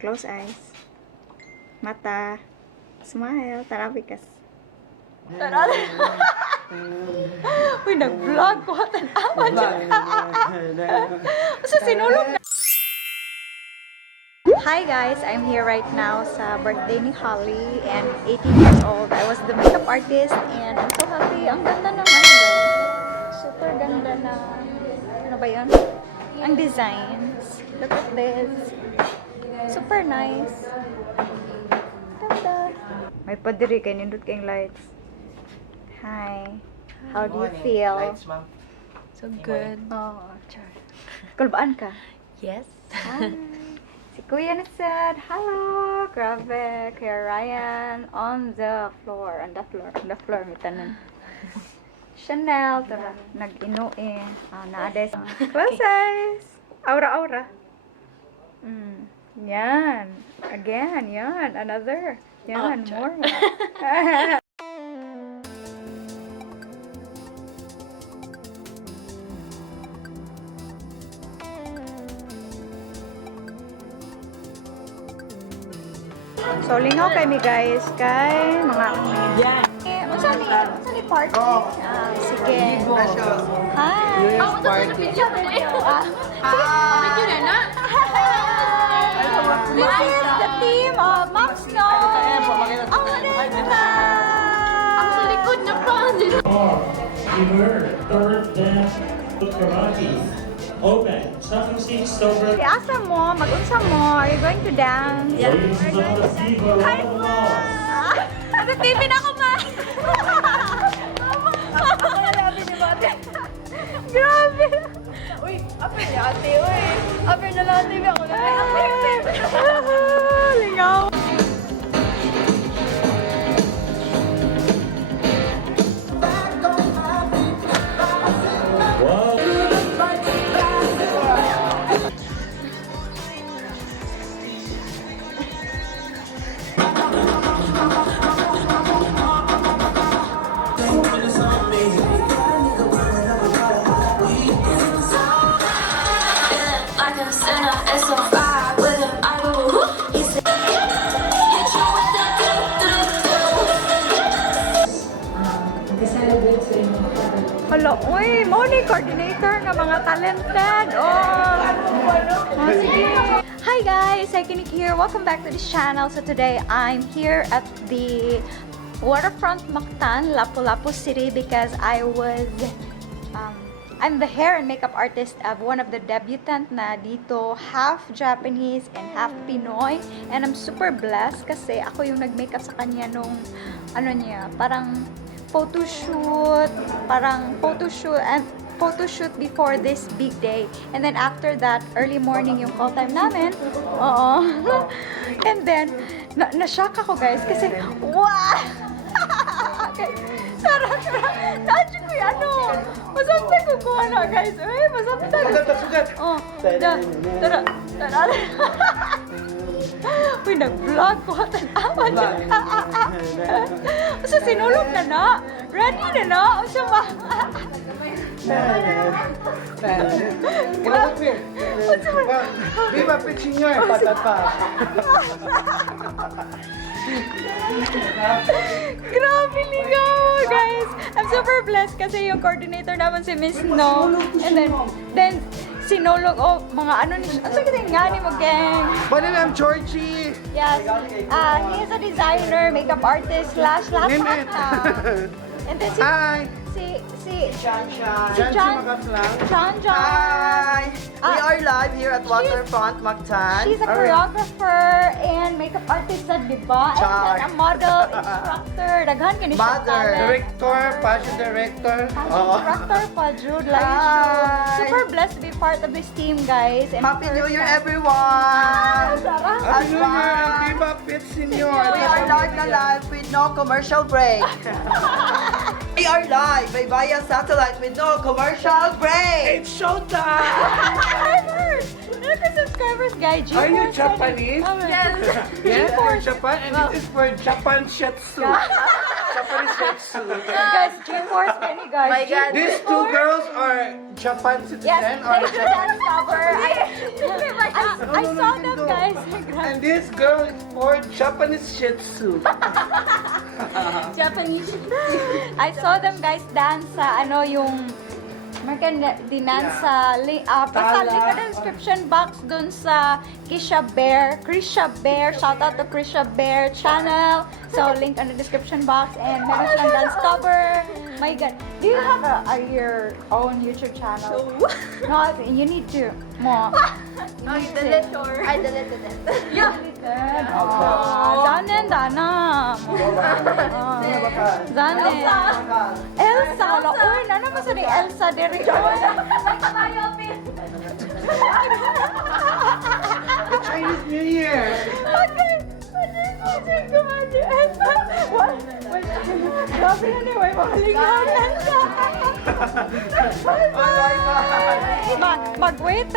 Close eyes. Mata. Smile. Tarabikas. Uy, nag-vlog ko. Tanawa dyan. Basta sinulog na. Hi guys, I'm here right now sa birthday ni Holly and 18 years old. I was the makeup artist and I'm so happy. Ang ganda naman guys. Super ganda na. Ano ba yun? Ang designs. Look at this. Super nice. Ganda. May padiri kay nindot kayong lights. Hi. How do you feel? Lights, ma'am. So good. Oh, char. Kulbaan ka? Yes. Hi. Si Kuya na said, hello, grabe, Kuya Ryan, on the floor, may tanan. Chanel, tara, nag-ino naades. Close eyes. Aura. Yan. Again, yan. Another. Yan, more. So, lingaw kami guys, kay mga Unsa ni party? Sige. Hi. New Year's party. Video na na. This is the team of Mom Snow. Oh, Ang sa likod na pa. Third dance Cykaniki. Open. Something seems over. asa mo? Mag-unsa mo? Are you going to dance? Ladies and gentlemen, Hi, Ma! Ano, TV na ako, Ma! Grabe! Uy, apir na ate, uy. Apir na lang ate, ako na. Lingaw! Wow. Like a sinner, it's a vibe with him. I go, he said, hit you with the Hala, uy! Mo ni coordinator ng mga talented! Oh, sige! Hi guys! Cykaniki here. Welcome back to this channel. So today, I'm here at the waterfront Mactan, Lapu-Lapu City because I'm the hair and makeup artist of one of the debutant na dito, half Japanese and half Pinoy. And I'm super blessed kasi ako yung nag-makeup sa kanya nung, parang photoshoot before this big day. And then after that, early morning yung call time namin. Oo. And then, na-shock ako guys kasi, wow! Tara, na-shock ko yung masabtay ko ko guys. Uy, masabtay. Sugat. Oh, tara. Uy, nag-vlog ko. Tanawa dyan. Basta sinulog na na. Ready na na. Basta ba? Viva Pichinyoy, patata. Grabe ligaw, guys. I'm super blessed kasi yung coordinator naman si Miss No. And then sinulog, mga ano kita nga ni mo, gang. Bali ma'am, Georgie. Yes. He is a designer, makeup artist, last Name it. And then Hi. si John John. Hi. We are live here at Waterfront Mactan. She's a choreographer and makeup artist sa diba? And then a model, instructor. Daghan ka ni siya Mother, talent. director, fashion director. Instructor pa, Jude. Like, Hi. super blessed to be part of this team, guys. And Happy New Year, first everyone! Sarah. Happy New Year! Viva Pichinyoy! We are live na live with no commercial break. We are live by via satellite with no commercial break. It's showtime! Subscribers! Look at subscribers, guys. Are you Japanese? Yes. Yes, Japan, and this is for Japan Shetsu. Japanese Shetsu. Guys, G-Force Penny, guys. My God. These two girls are Japan citizen Yes, or they should Japan. discover. I saw them, guys. And this girl is for Japanese Shih Tzu. Japanese. I saw them guys dance sa ano yung American dinance sa basta link ka na description box dun sa Krisha Bear, shout out to Krisha Bear channel. So link on the description box and meron silang dance cover. My god, do you have your own YouTube channel? No, you need to mo. Oh, you delete or? I deleted it. Yeah. Zanen dana. Zanen. Elsa, wala. Uy, nana mo sa ni Elsa diri. The Chinese New Year. Okay. Grabe na ni, may makalingan. Elsa. Oh my God. Mag-wait.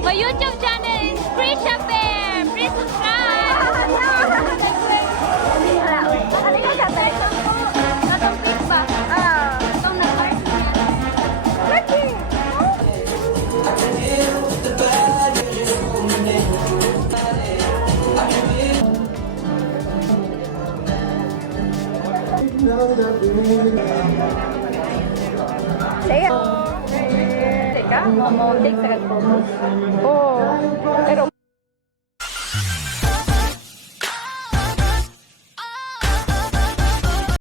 My YouTube channel is Krisha Bear. Please subscribe. Halika ka, tayo. Natong pink ba? Itong nag-art niya. Lagi. Saya. Teka, mau take sa photo. Oh, pero